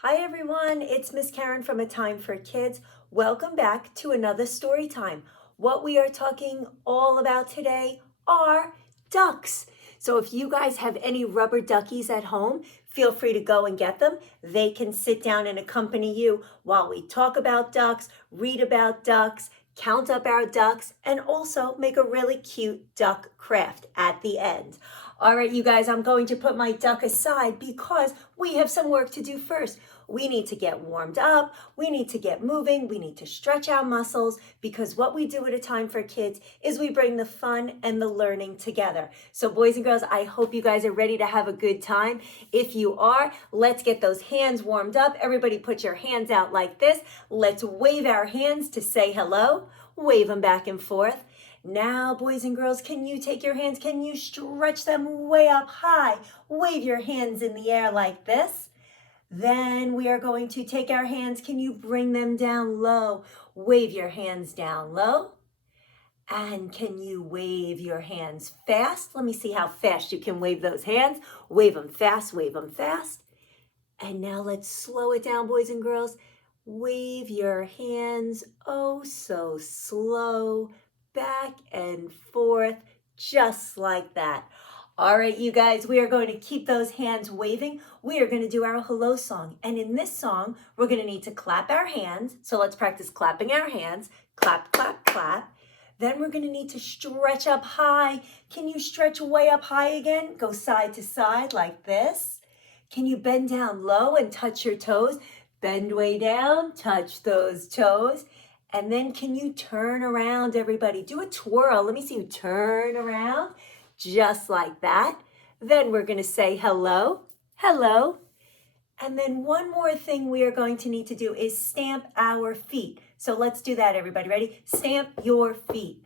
Hi everyone, it's Miss Karen from A Time for Kids. Welcome back to another story time. What we are talking all about today are ducks. So if you guys have any rubber duckies at home, feel free to go and get them. They can sit down and accompany you while we talk about ducks, read about ducks, count up our ducks, and also make a really cute duck craft at the end. All right, you guys, I'm going to put my duck aside because we have some work to do first. We need to get warmed up. We need to get moving. We need to stretch our muscles because what we do at A Time for Kids is we bring the fun and the learning together. So boys and girls, I hope you guys are ready to have a good time. If you are, let's get those hands warmed up. Everybody put your hands out like this. Let's wave our hands to say hello. Wave them back and forth. Now, boys and girls, can you take your hands? Can you stretch them way up high? Wave your hands in the air like this. Then we are going to take our hands. Can you bring them down low? Wave your hands down low. And can you wave your hands fast? Let me see how fast you can wave those hands. Wave them fast, wave them fast. And now let's slow it down, boys and girls. Wave your hands oh so slow, back and forth, just like that. All right, you guys, we are going to keep those hands waving. We are going to do our hello song. And in this song, we're going to need to clap our hands. So let's practice clapping our hands. Clap, clap, clap. Then we're going to need to stretch up high. Can you stretch way up high again? Go side to side like this. Can you bend down low and touch your toes? Bend way down, touch those toes. And then can you turn around, everybody? Do a twirl. Let me see you turn around, just like that. Then we're going to say hello, hello. And then one more thing we are going to need to do is stamp our feet. So let's do that, everybody. Ready? Stamp your feet.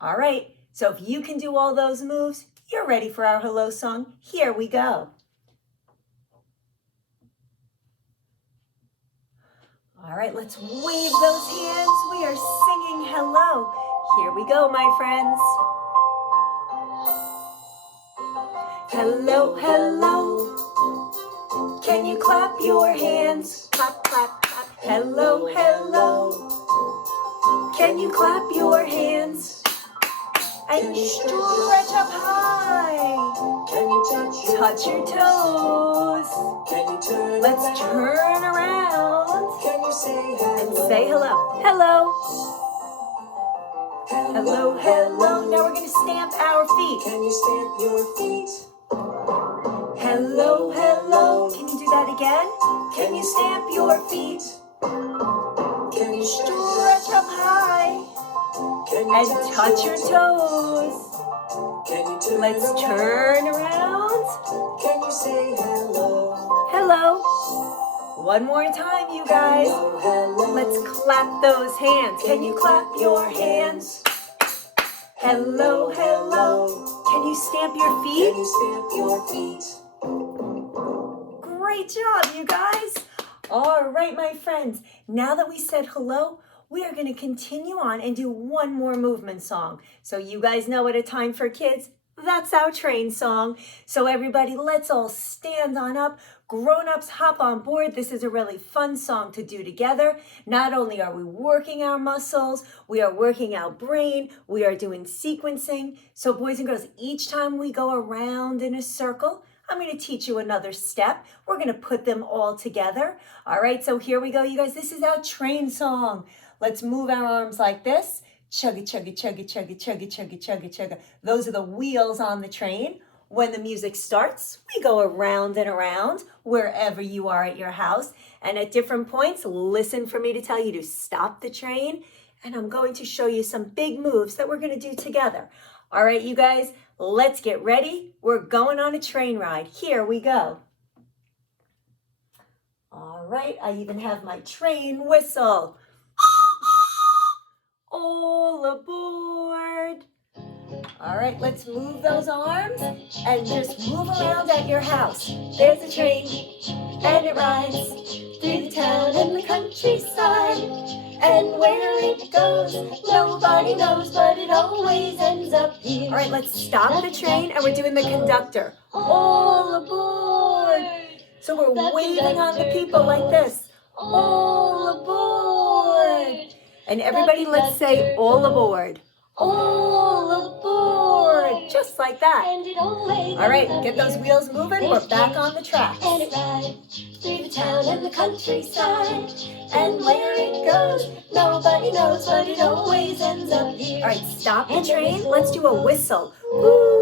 All right. So if you can do all those moves, you're ready for our hello song. Here we go. All right, let's wave those hands. We are singing hello. Here we go, my friends. Hello, hello. Can you clap your hands? Clap, clap, clap. Hello, hello. Can you clap your hands? And stretch up high. Can you Touch your toes. Can you turn Let's turn around. Can you say hello? And say hello. Hello. Hello, hello. Now we're going to stamp our feet. Can you stamp your feet? Hello, hello. Can you do that again? Can you stamp your feet? Can you Stretch up high. Can you And touch your toes. Can you turn Let's turn around. Can you say hello? Hello. One more time, you guys. Hello, hello. Let's clap those hands. Can you clap your hands? Hello, hello. Can you stamp your Can feet? you stamp your feet? Great job, you guys. All right, my friends. Now that we said hello, we are going to continue on and do one more movement song. So you guys know at A Time for Kids, that's our train song. So everybody, let's all stand on up. Grown-ups, hop on board. This is a really fun song to do together. Not only are we working our muscles, we are working our brain, we are doing sequencing. So boys and girls, each time we go around in a circle, I'm going to teach you another step. We're going to put them all together. All right, so here we go, you guys. This is our train song. Let's move our arms like this. Chugga, chugga, chugga, chugga, chugga, chugga, chugga, chugga. Those are the wheels on the train. When the music starts, we go around and around wherever you are at your house. And at different points, listen for me to tell you to stop the train. And I'm going to show you some big moves that we're going to do together. All right, you guys, let's get ready. We're going on a train ride. Here we go. All right, I even have my train whistle. All aboard. All right, let's move those arms and just move around at your house. There's a train and it rides through the town and the countryside. And where it goes, nobody knows, but it always ends up here. All right, let's stop the train and we're doing the conductor. All aboard. So we're waving on the people like this. All aboard! And everybody, let's say all aboard. All aboard! Just like that. All right, get those wheels moving. We're back on the tracks. And it rides through the town and the countryside. And where it goes, nobody knows, but it always ends up here. All right, stop the train. Let's do a whistle. Woo!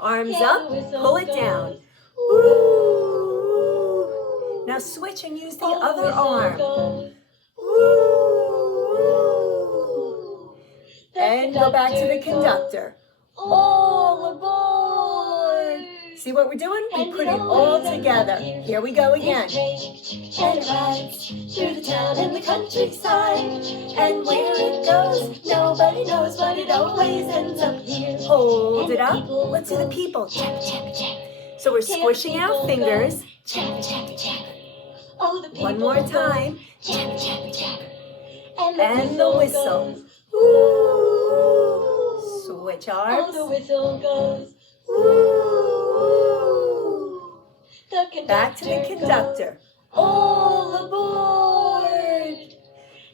Arms up, pull it down. Woo! Now switch and use the other arm. Woo! And go back to the conductor. All aboard! See what we're doing? We put it all together. Here we go again. And it rides through the town and the countryside. And where it goes, nobody knows, but it always ends up here. Hold it up. Let's do the people. Tap, tap, tap. So we're squishing our fingers. Tap, tap, tap. Oh, the One more time. Tap, tap, tap. And the whistle. Woo! Switch Oh, arms. the whistle goes. Woo! The conductor Back to the conductor. All aboard!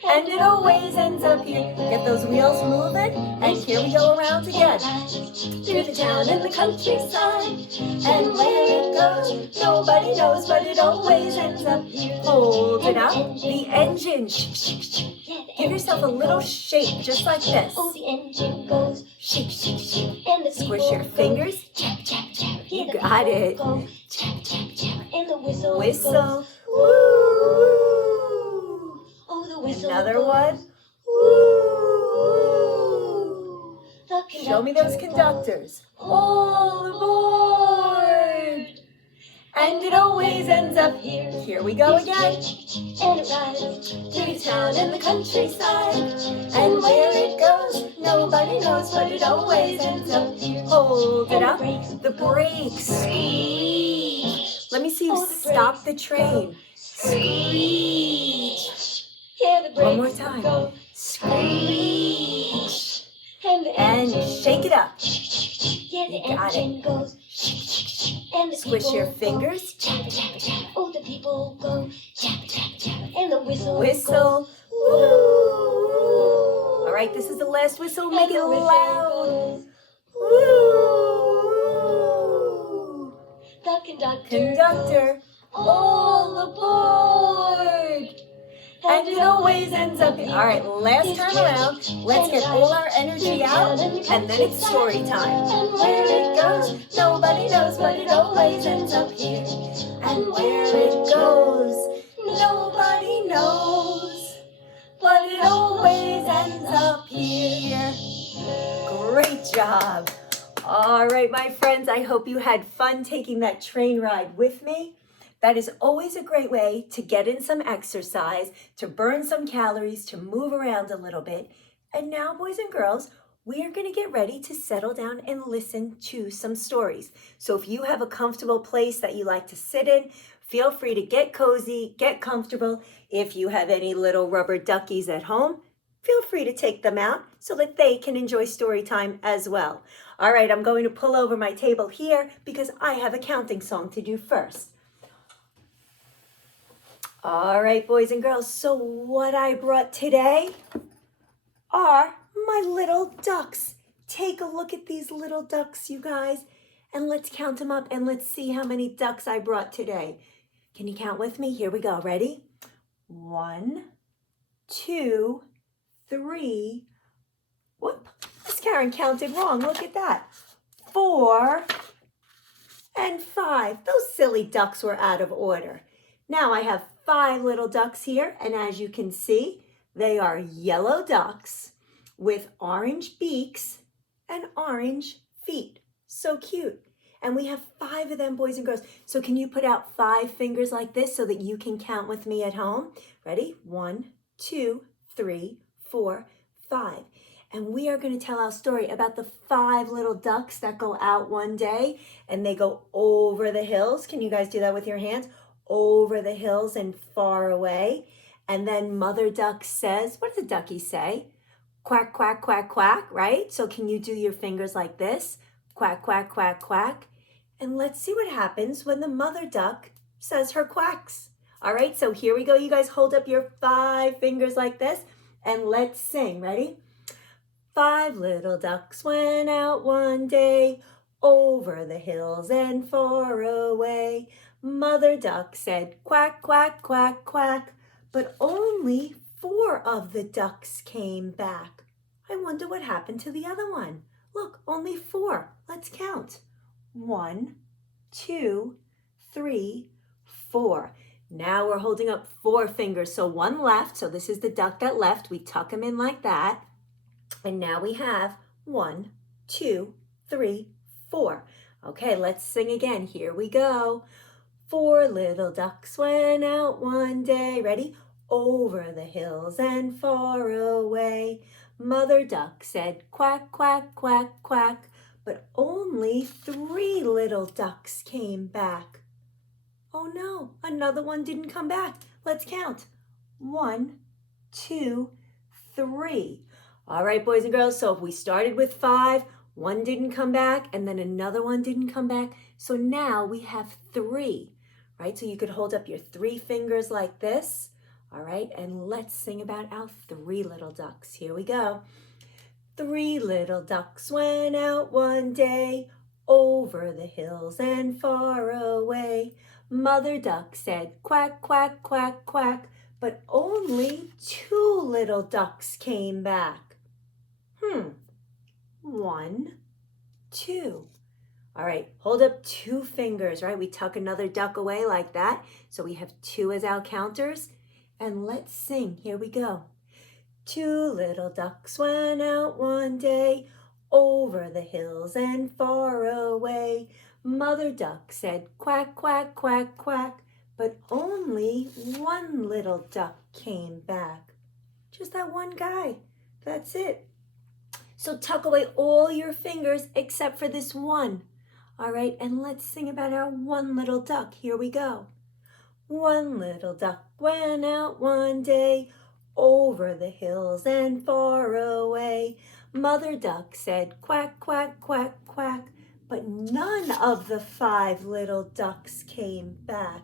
And it always ends up here. Get those wheels moving. And here we go around again. Through the town and the countryside. And where it goes, nobody knows, but it always ends up here. Hold it up. The engine. Give yourself a little shake, just like this. Oh, the engine goes. Shake, shake, shake. And the Squish your fingers. Tap, tap, tap. You got it. Go. Tap, tap, tap. And the whistle goes. Whistle. Woo! Oh, the whistle Another goes. one. Woo! The Show me those conductors. All aboard! And it always ends up here. Here we go again. And it rides through the town and the countryside. And where it goes, nobody knows, but it always ends up here. Hold it And up. the brakes The brakes. Let me see you Oh, the stop the brakes train. screech. Yeah, the brakes One more time. go. Screech. And the And engine shake it up. Yeah, the You got engine goes. And the Squish people your go. fingers. Tap, tap, tap. Oh, the people go. Tap, tap, tap. And the whistle goes. Whistle. Woo! All right, this is the last whistle. Make And it the whistle loud. goes. Woo! The conductor Conductor, all aboard! And it always ends up. All right, last time around, let's get all our energy out, and then it's story time. And where it goes, Nobody knows, but it always ends up here. And where it goes, nobody knows, but it always ends up here. Great job. All right, my friends, I hope you had fun taking that train ride with me. That is always a great way to get in some exercise, to burn some calories, to move around a little bit. And now, boys and girls, we are going to get ready to settle down and listen to some stories. So if you have a comfortable place that you like to sit in, feel free to get cozy, get comfortable. If you have any little rubber duckies at home, feel free to take them out so that they can enjoy story time as well. All right, I'm going to pull over my table here because I have a counting song to do first. All right, boys and girls, so what I brought today are my little ducks. Take a look at these little ducks, you guys, and let's count them up and let's see how many ducks I brought today. Can you count with me? Here we go. Ready? 1, 2, 3. Whoop, Miss Karen counted wrong. Look at that. 4 and 5. Those silly ducks were out of order. Now I have 5 little ducks here, and as you can see, they are yellow ducks with orange beaks and orange feet. So cute. And we have 5 of them, boys and girls. So can you put out 5 fingers like this so that you can count with me at home? Ready? 1, 2, 3, 4, 5. And we are going to tell our story about the 5 little ducks that go out one day and they go over the hills. Can you guys do that with your hands? Over the hills and far away. And then Mother Duck says, what does the ducky say? Quack, quack, quack, quack, right? So can you do your fingers like this? Quack, quack, quack, quack. And let's see what happens when the mother duck says her quacks. All right, so here we go. You guys hold up your 5 fingers like this and let's sing. Ready? 5 little ducks went out one day over the hills and far away. Mother duck said quack, quack, quack, quack, but only 4 of the ducks came back. I wonder what happened to the other one. Look, only 4. Let's count. 1, 2, 3, 4. Now we're holding up 4 fingers, so 1 left. So this is the duck that left. We tuck him in like that. And now we have 1, 2, 3, 4. Okay, let's sing again. Here we go. 4 little ducks went out one day. Ready? Over the hills and far away. Mother duck said quack, quack, quack, quack, but only 3 little ducks came back. Oh no, another one didn't come back. Let's count. 1, 2, 3. All right, boys and girls, so if we started with 5, 1 didn't come back, and then another one didn't come back. So now we have 3, right? So you could hold up your 3 fingers like this, all right? And let's sing about our 3 little ducks. Here we go. 3 little ducks went out one day over the hills and far away. Mother duck said quack, quack, quack, quack, but only 2 little ducks came back. 1, 2. All right, hold up 2 fingers, right? We tuck another duck away like that. So we have 2 as our counters. And let's sing. Here we go. 2 little ducks went out one day over the hills and far away. Mother duck said quack, quack, quack, quack, but only 1 little duck came back. Just that 1 guy. That's it. So tuck away all your fingers except for this 1. All right, and let's sing about our 1 little duck. Here we go. 1 little duck went out one day over the hills and far away. Mother duck said quack, quack, quack, quack, but none of the 5 little ducks came back.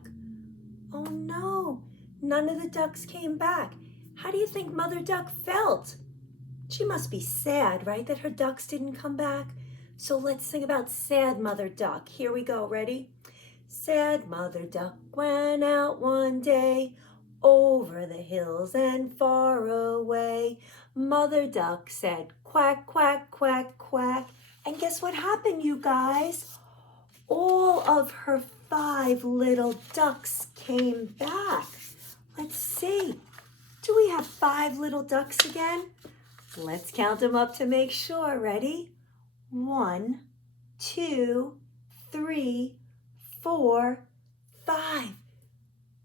Oh no, none of the ducks came back. How do you think Mother Duck felt? She must be sad, right, that her ducks didn't come back? So let's sing about sad Mother Duck. Here we go, ready? Sad Mother Duck went out one day over the hills and far away. Mother Duck said quack, quack, quack, quack. And guess what happened, you guys? All of her 5 little ducks came back. Let's see. Do we have 5 little ducks again? Let's count them up to make sure. Ready? 1, 2, 3, 4, 5.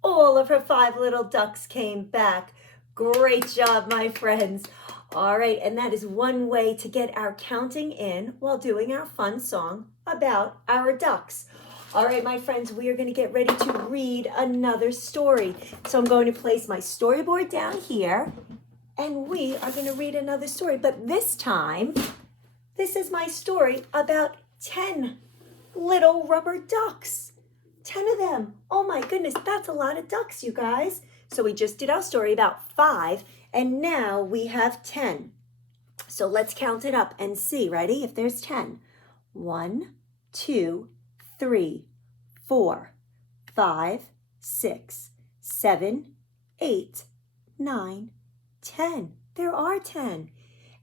All of her 5 little ducks came back. Great job, my friends. All right, and that is one way to get our counting in while doing our fun song about our ducks. All right, my friends, we are going to get ready to read another story. So I'm going to place my storyboard down here, and we are going to read another story. But this time, this is my story about 10 little rubber ducks. 10 of them. Oh my goodness, that's a lot of ducks, you guys. So we just did our story about 5, and now we have 10. So let's count it up and see. Ready? If there's 10. 1, 2, 3, 4, 5, 6, 7, 8, 9, 10. There are 10.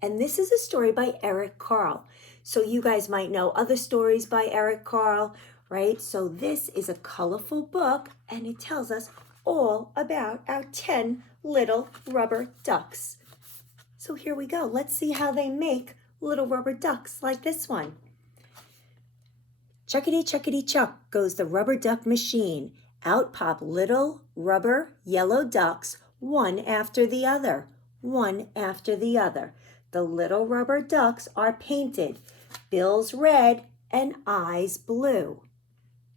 And this is a story by Eric Carle. So you guys might know other stories by Eric Carle, right? So this is a colorful book, and it tells us all about our 10 little rubber ducks. So here we go. Let's see how they make little rubber ducks like this one. Chuckity, chuckity, chuck goes the rubber duck machine. Out pop little rubber yellow ducks, one after the other, one after the other. The little rubber ducks are painted, bills red and eyes blue.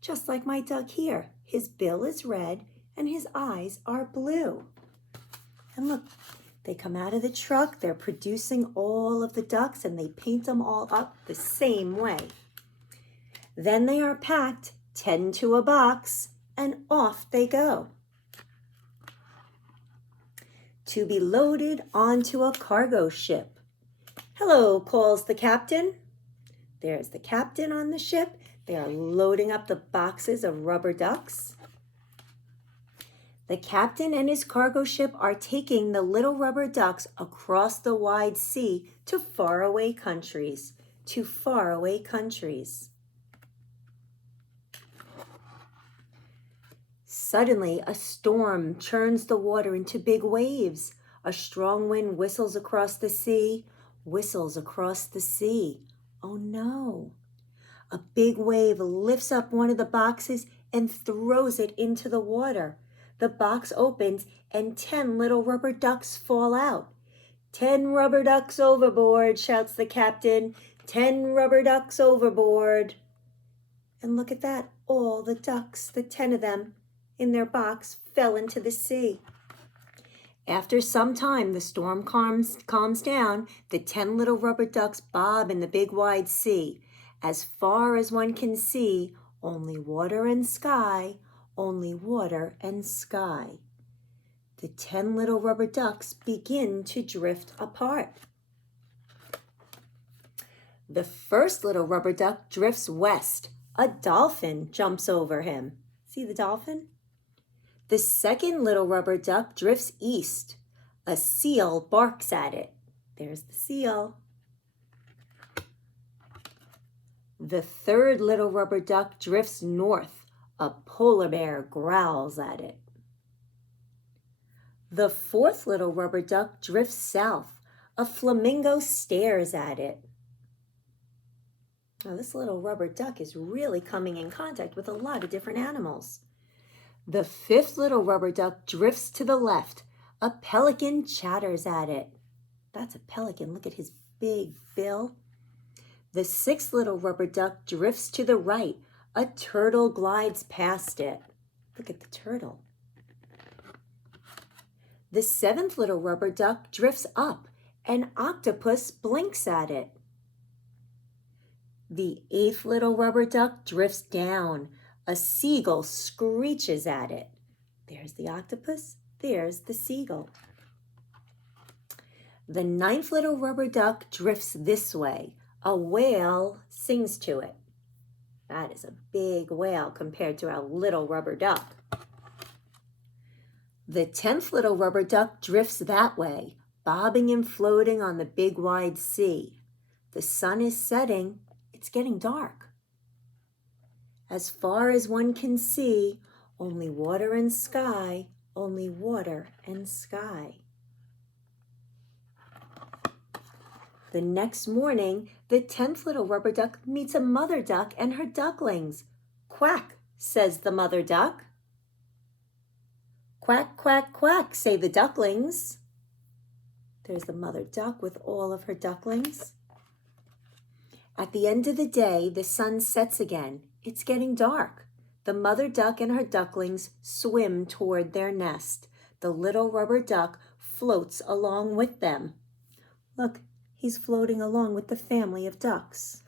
Just like my duck here. His bill is red and his eyes are blue. And look, they come out of the truck. They're producing all of the ducks, and they paint them all up the same way. Then they are packed 10 to a box, and off they go to be loaded onto a cargo ship. "Hello," calls the captain. There's the captain on the ship. They are loading up the boxes of rubber ducks. The captain and his cargo ship are taking the little rubber ducks across the wide sea to faraway countries, to faraway countries. Suddenly, a storm churns the water into big waves. A strong wind whistles across the sea, whistles across the sea. Oh no! A big wave lifts up one of the boxes and throws it into the water. The box opens and 10 little rubber ducks fall out. "10 rubber ducks overboard," shouts the captain. "10 rubber ducks overboard." And look at that, all the ducks, the 10 of them, in their box fell into the sea. After some time, the storm calms down. The 10 little rubber ducks bob in the big wide sea. As far as one can see, only water and sky, only water and sky. The 10 little rubber ducks begin to drift apart. The first little rubber duck drifts west. A dolphin jumps over him. See the dolphin? The second little rubber duck drifts east. A seal barks at it. There's the seal. The third little rubber duck drifts north. A polar bear growls at it. The fourth little rubber duck drifts south. A flamingo stares at it. Now, this little rubber duck is really coming in contact with a lot of different animals. The fifth little rubber duck drifts to the left. A pelican chatters at it. That's a pelican. Look at his big bill. The sixth little rubber duck drifts to the right. A turtle glides past it. Look at the turtle. The seventh little rubber duck drifts up. An octopus blinks at it. The eighth little rubber duck drifts down. A seagull screeches at it. There's the octopus. There's the seagull. The ninth little rubber duck drifts this way. A whale sings to it. That is a big whale compared to our little rubber duck. The 10th little rubber duck drifts that way, bobbing and floating on the big wide sea. The sun is setting. It's getting dark. As far as one can see, only water and sky, only water and sky. The next morning, the 10th little rubber duck meets a mother duck and her ducklings. "Quack," says the mother duck. "Quack, quack, quack," say the ducklings. There's the mother duck with all of her ducklings. At the end of the day, the sun sets again. It's getting dark. The mother duck and her ducklings swim toward their nest. The little rubber duck floats along with them. Look, he's floating along with the family of ducks.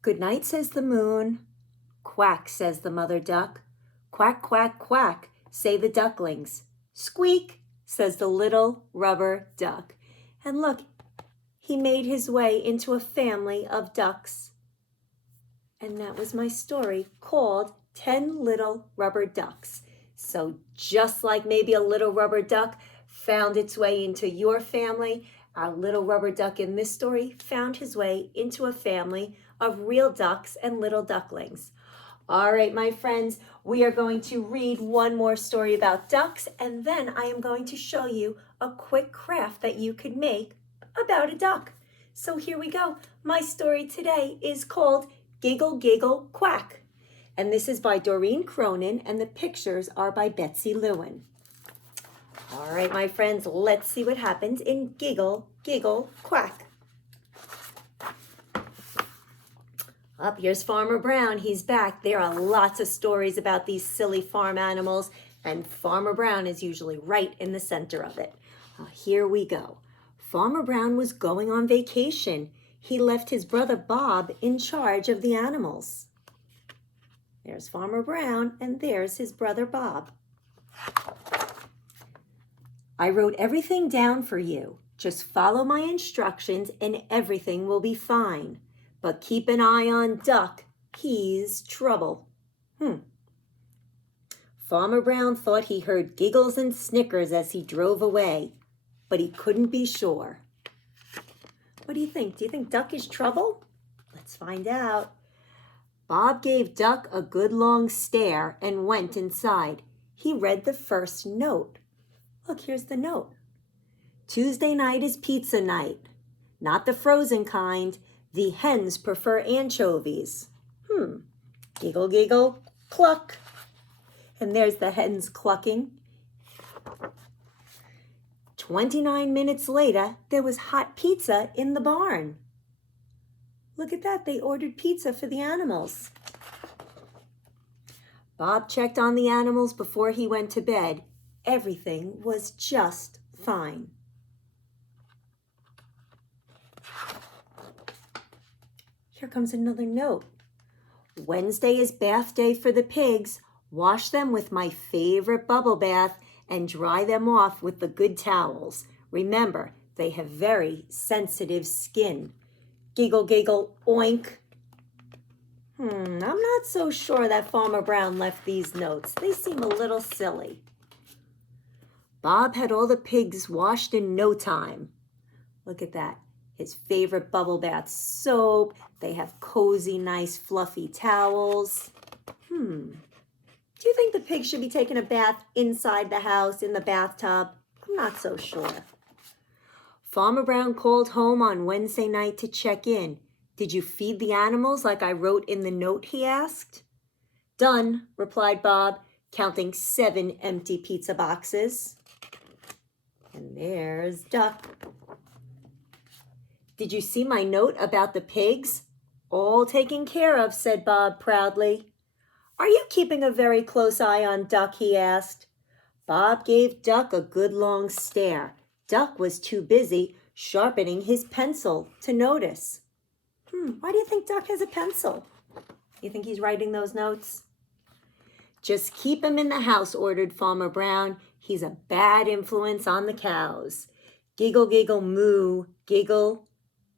"Good night," says the moon. "Quack," says the mother duck. "Quack, quack, quack," say the ducklings. "Squeak," says the little rubber duck. And look, he made his way into a family of ducks. And that was my story called 10 Little Rubber Ducks. So just like maybe a little rubber duck found its way into your family, our little rubber duck in this story found his way into a family of real ducks and little ducklings. All right, my friends, we are going to read one more story about ducks, and then I am going to show you a quick craft that you could make about a duck. So here we go. My story today is called Giggle, Giggle, Quack. And this is by Doreen Cronin, and the pictures are by Betsy Lewin. All right, my friends, let's see what happens in Giggle, Giggle, Quack. Up, here's Farmer Brown. He's back. There are lots of stories about these silly farm animals, and Farmer Brown is usually right in the center of it. Here we go. Farmer Brown was going on vacation. he left his brother Bob in charge of the animals. There's Farmer Brown, and there's his brother Bob. I wrote everything down for you. Just follow my instructions and everything will be fine. But keep an eye on Duck. He's trouble. Farmer Brown thought he heard giggles and snickers as he drove away, but he couldn't be sure. What do you think? Do you think Duck is trouble? Let's find out. Bob gave Duck a good long stare and went inside. He read the first note. Look, here's the note. Tuesday night is pizza night. Not the frozen kind. The hens prefer anchovies. Giggle, giggle, cluck. And there's the hens clucking. 29 minutes later, there was hot pizza in the barn. Look at that, they ordered pizza for the animals. Bob checked on the animals before he went to bed. Everything was just fine. Here comes another note. Wednesday is bath day for the pigs. Wash them with my favorite bubble bath and dry them off with the good towels. Remember, they have very sensitive skin. Giggle, giggle, oink. I'm not so sure that Farmer Brown left these notes. They seem a little silly. Bob had all the pigs washed in no time. Look at that. His favorite bubble bath soap. They have cozy, nice, fluffy towels. Do you think the pigs should be taking a bath inside the house, in the bathtub? I'm not so sure. Farmer Brown called home on Wednesday night to check in. Did you feed the animals like I wrote in the note, he asked. Done, replied Bob, counting 7 empty pizza boxes. And there's Duck. Did you see my note about the pigs? All taken care of, said Bob proudly. Are you keeping a very close eye on Duck, he asked. Bob gave Duck a good long stare. Duck was too busy sharpening his pencil to notice. Why do you think Duck has a pencil? You think he's writing those notes? Just keep him in the house, ordered Farmer Brown. He's a bad influence on the cows. Giggle, giggle, moo. Giggle,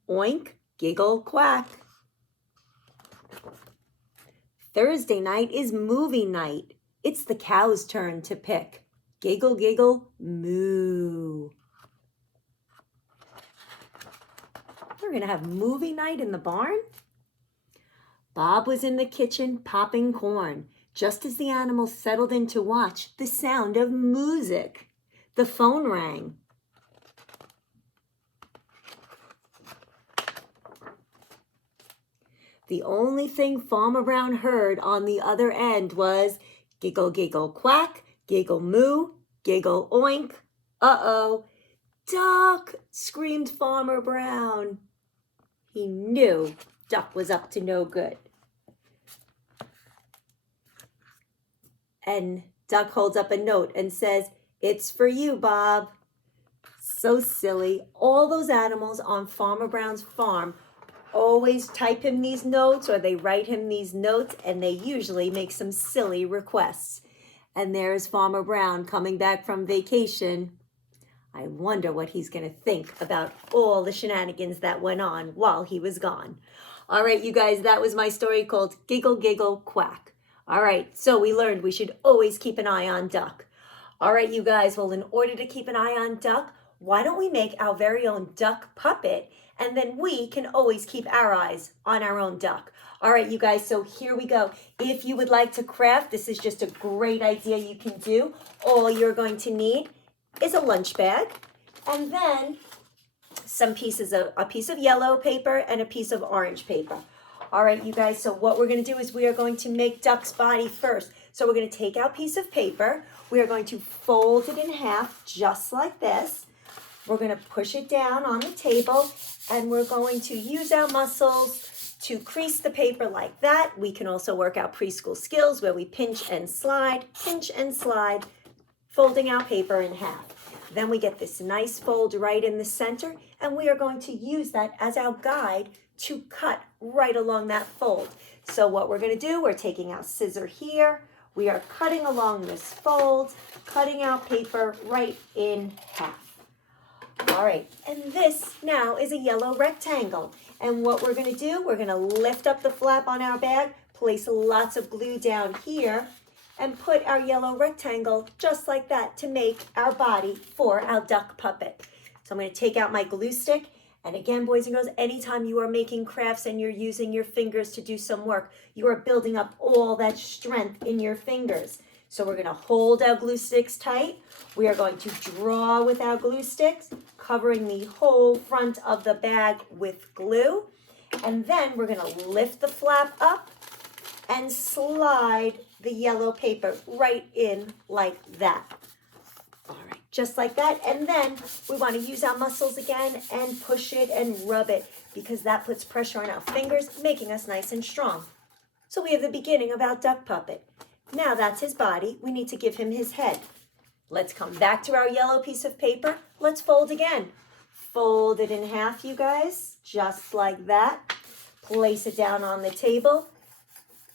oink. Giggle, quack. Thursday night is movie night. It's the cow's turn to pick. Giggle, giggle, moo. We're going to have movie night in the barn? Bob was in the kitchen popping corn. Just as the animals settled in to watch, the sound of music. The phone rang. The only thing Farmer Brown heard on the other end was giggle, giggle, quack, giggle, moo, giggle, oink. Uh-oh. Duck, screamed Farmer Brown. He knew Duck was up to no good. And Duck holds up a note and says, "It's for you, Bob." So silly. All those animals on Farmer Brown's farm always type him these notes, or they write him these notes, and they usually make some silly requests. And there's Farmer Brown coming back from vacation. I wonder what he's going to think about all the shenanigans that went on while he was gone. All right, you guys, that was my story called Giggle, Giggle, Quack. All right, so we learned we should always keep an eye on Duck. All right, you guys, well, in order to keep an eye on Duck, why don't we make our very own duck puppet, and then we can always keep our eyes on our own duck. All right, you guys, so here we go. If you would like to craft, this is just a great idea you can do. All you're going to need is a lunch bag, and then a piece of yellow paper and a piece of orange paper. All right, you guys, so what we're going to do is we are going to make Duck's body first. So we're going to take our piece of paper. We are going to fold it in half just like this. We're going to push it down on the table, and we're going to use our muscles to crease the paper like that. We can also work out preschool skills where we pinch and slide, folding our paper in half. Then we get this nice fold right in the center, and we are going to use that as our guide to cut right along that fold. So what we're going to do, we're taking our scissor here, we are cutting along this fold, cutting our paper right in half. All right, and this now is a yellow rectangle. And what we're going to do, we're going to lift up the flap on our bag, place lots of glue down here, and put our yellow rectangle just like that to make our body for our duck puppet. So I'm going to take out my glue stick. And again, boys and girls, anytime you are making crafts and you're using your fingers to do some work, you are building up all that strength in your fingers. So we're going to hold our glue sticks tight. We are going to draw with our glue sticks, covering the whole front of the bag with glue. And then we're going to lift the flap up and slide the yellow paper right in like that. All right, just like that. And then we want to use our muscles again and push it and rub it because that puts pressure on our fingers, making us nice and strong. So we have the beginning of our duck puppet. Now that's his body. We need to give him his head. Let's come back to our yellow piece of paper. Let's fold again. Fold it in half, you guys, just like that. Place it down on the table.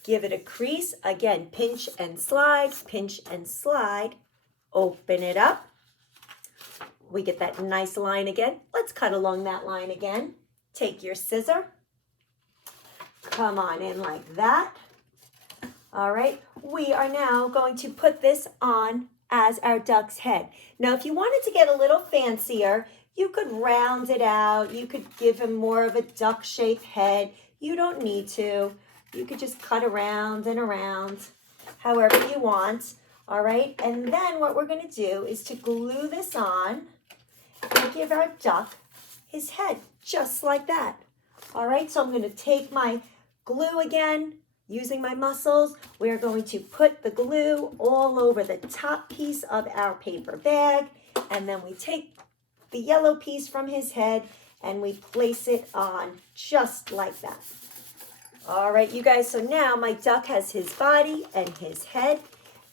Give it a crease. Again, pinch and slide, pinch and slide. Open it up. We get that nice line again. Let's cut along that line again. Take your scissor. Come on in like that. All right, we are now going to put this on as our duck's head. Now, if you wanted to get a little fancier, you could round it out. You could give him more of a duck-shaped head. You don't need to. You could just cut around and around, however you want. All right, and then what we're going to do is to glue this on and give our duck his head, just like that. All right, so I'm going to take my glue again. Using my muscles, we are going to put the glue all over the top piece of our paper bag, and then we take the yellow piece from his head and we place it on just like that. All right, you guys, so now my duck has his body and his head,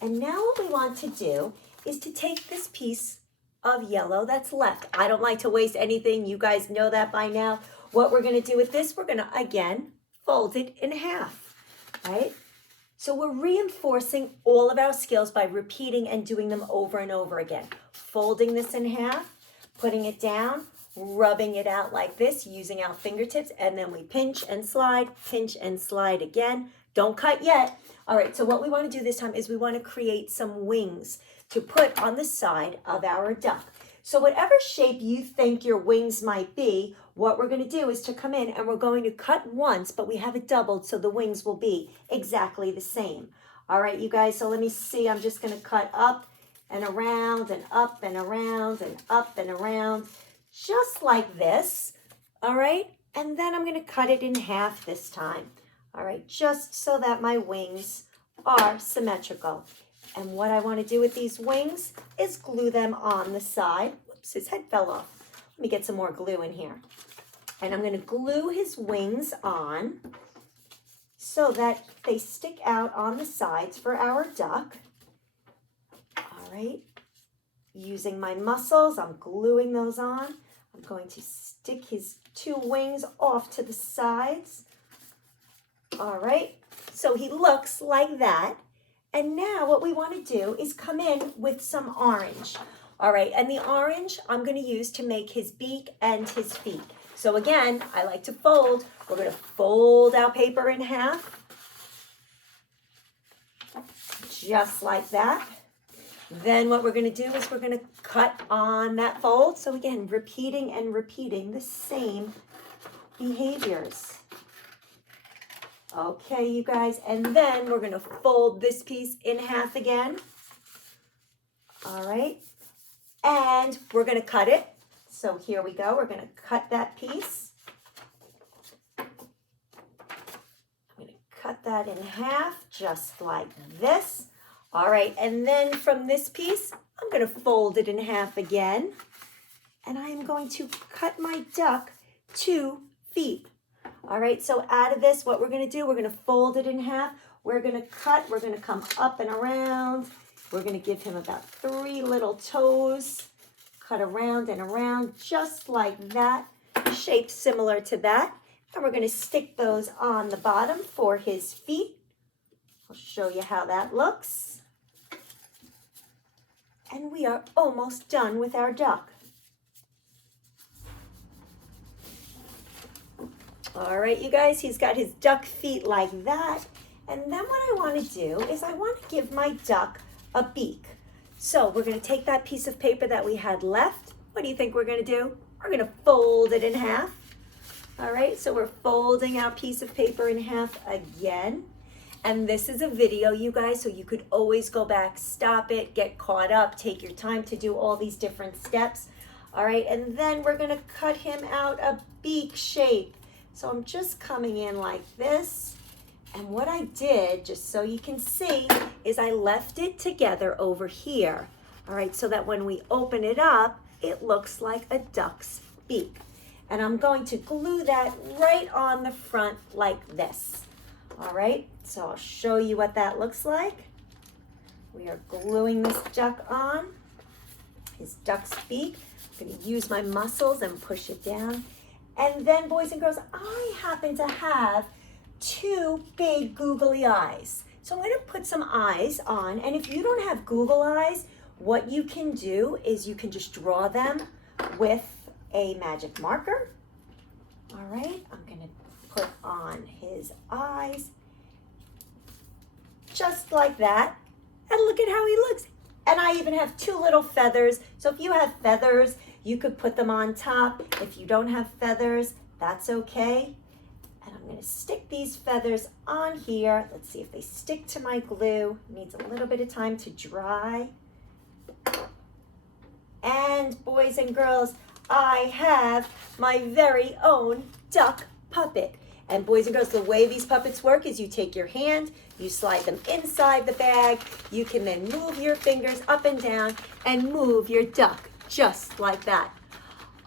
and now what we want to do is to take this piece of yellow that's left. I don't like to waste anything. You guys know that by now. What we're going to do with this, we're going to, again, fold it in half. Right? So we're reinforcing all of our skills by repeating and doing them over and over again. Folding this in half, putting it down, rubbing it out like this, using our fingertips, and then we pinch and slide again. Don't cut yet. All right, so what we want to do this time is we want to create some wings to put on the side of our duck. So whatever shape you think your wings might be, what we're going to do is to come in and we're going to cut once, but we have it doubled so the wings will be exactly the same. All right, you guys, so let me see. I'm just going to cut up and around and up and around and up and around, just like this. All right, and then I'm going to cut it in half this time. All right, just so that my wings are symmetrical. And what I want to do with these wings is glue them on the side. Whoops, his head fell off. Let me get some more glue in here. And I'm going to glue his wings on so that they stick out on the sides for our duck. All right. Using my muscles, I'm gluing those on. I'm going to stick his two wings off to the sides. All right. So he looks like that. And now what we want to do is come in with some orange. All right, and the orange I'm going to use to make his beak and his feet. So again, I like to fold. We're going to fold our paper in half, just like that. Then what we're going to do is we're going to cut on that fold. So again, repeating and repeating the same behaviors. Okay, you guys, and then we're going to fold this piece in half again. All right, and we're going to cut it. So here we go. We're going to cut that piece. I'm going to cut that in half, just like this. All right, and then from this piece, I'm going to fold it in half again. And I am going to cut my duck 2 feet. All right, so out of this, what we're going to do, we're going to fold it in half. We're going to cut. We're going to come up and around. We're going to give him about 3 little toes. cut around and around just like that, shape similar to that. And we're going to stick those on the bottom for his feet. I'll show you how that looks. And we are almost done with our duck. All right, you guys, he's got his duck feet like that. And then what I want to do is I want to give my duck a beak. So we're going to take that piece of paper that we had left. What do you think we're going to do? We're going to fold it in half. All right, so we're folding our piece of paper in half again. And this is a video, you guys, so you could always go back, stop it, get caught up, take your time to do all these different steps. All right, and then we're going to cut him out a beak shape. So I'm just coming in like this. And what I did, just so you can see, is I left it together over here. All right, so that when we open it up, it looks like a duck's beak. And I'm going to glue that right on the front like this. All right, so I'll show you what that looks like. We are gluing this duck on, his duck's beak. I'm going to use my muscles and push it down. And then, boys and girls, I happen to have two big googly eyes. So I'm going to put some eyes on. And if you don't have Google eyes, what you can do is you can just draw them with a magic marker. All right, I'm going to put on his eyes just like that. And look at how he looks. And I even have two little feathers. So if you have feathers, you could put them on top. If you don't have feathers, that's okay. And I'm going to stick these feathers on here. Let's see if they stick to my glue. It needs a little bit of time to dry. And boys and girls, I have my very own duck puppet. And boys and girls, the way these puppets work is you take your hand, you slide them inside the bag. You can then move your fingers up and down and move your duck just like that.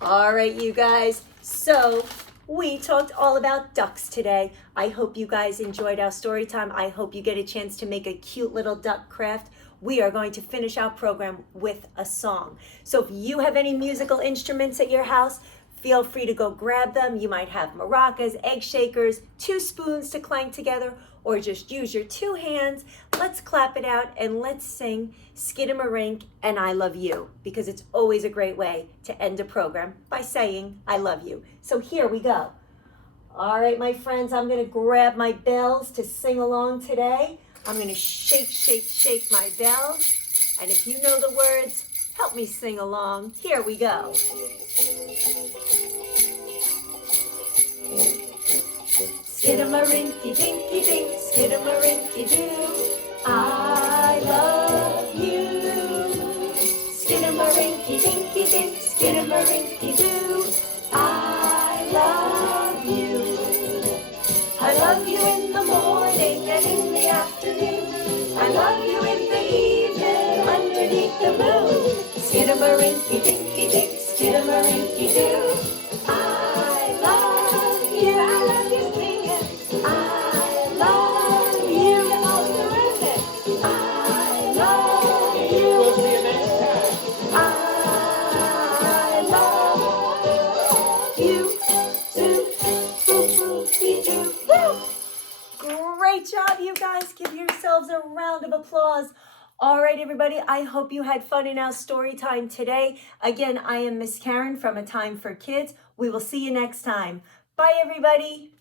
All right, you guys. So we talked all about ducks today. I hope you guys enjoyed our story time. I hope you get a chance to make a cute little duck craft. We are going to finish our program with a song. So if you have any musical instruments at your house, feel free to go grab them. You might have maracas, egg shakers, 2 spoons to clang together, or just use your 2 hands. Let's clap it out and let's sing Skidamarink and I Love You, because it's always a great way to end a program by saying I love you. So here we go. All right, my friends, I'm going to grab my bells to sing along today. I'm going to shake, shake, shake my bells. And if you know the words, help me sing along. Here we go. Skidamarinky dinky dink, skidamarinky doo, I love you. Skidamarinky dinky dink, skidamarinky doo, I love you. I love you in the morning and in the afternoon. I love you in the evening underneath the moon. Skidamarinky dinky dink, skidamarinky doo, I love you. I love you, sing it. I love you. All terrific. I love you. We'll see you next time. I love you. Do, boo, boo, dee, doo. Woo! Great job, you guys. Give yourselves a round of applause. All right, everybody, I hope you had fun in our story time today. Again, I am Miss Karen from A Time for Kids. We will see you next time. Bye, everybody.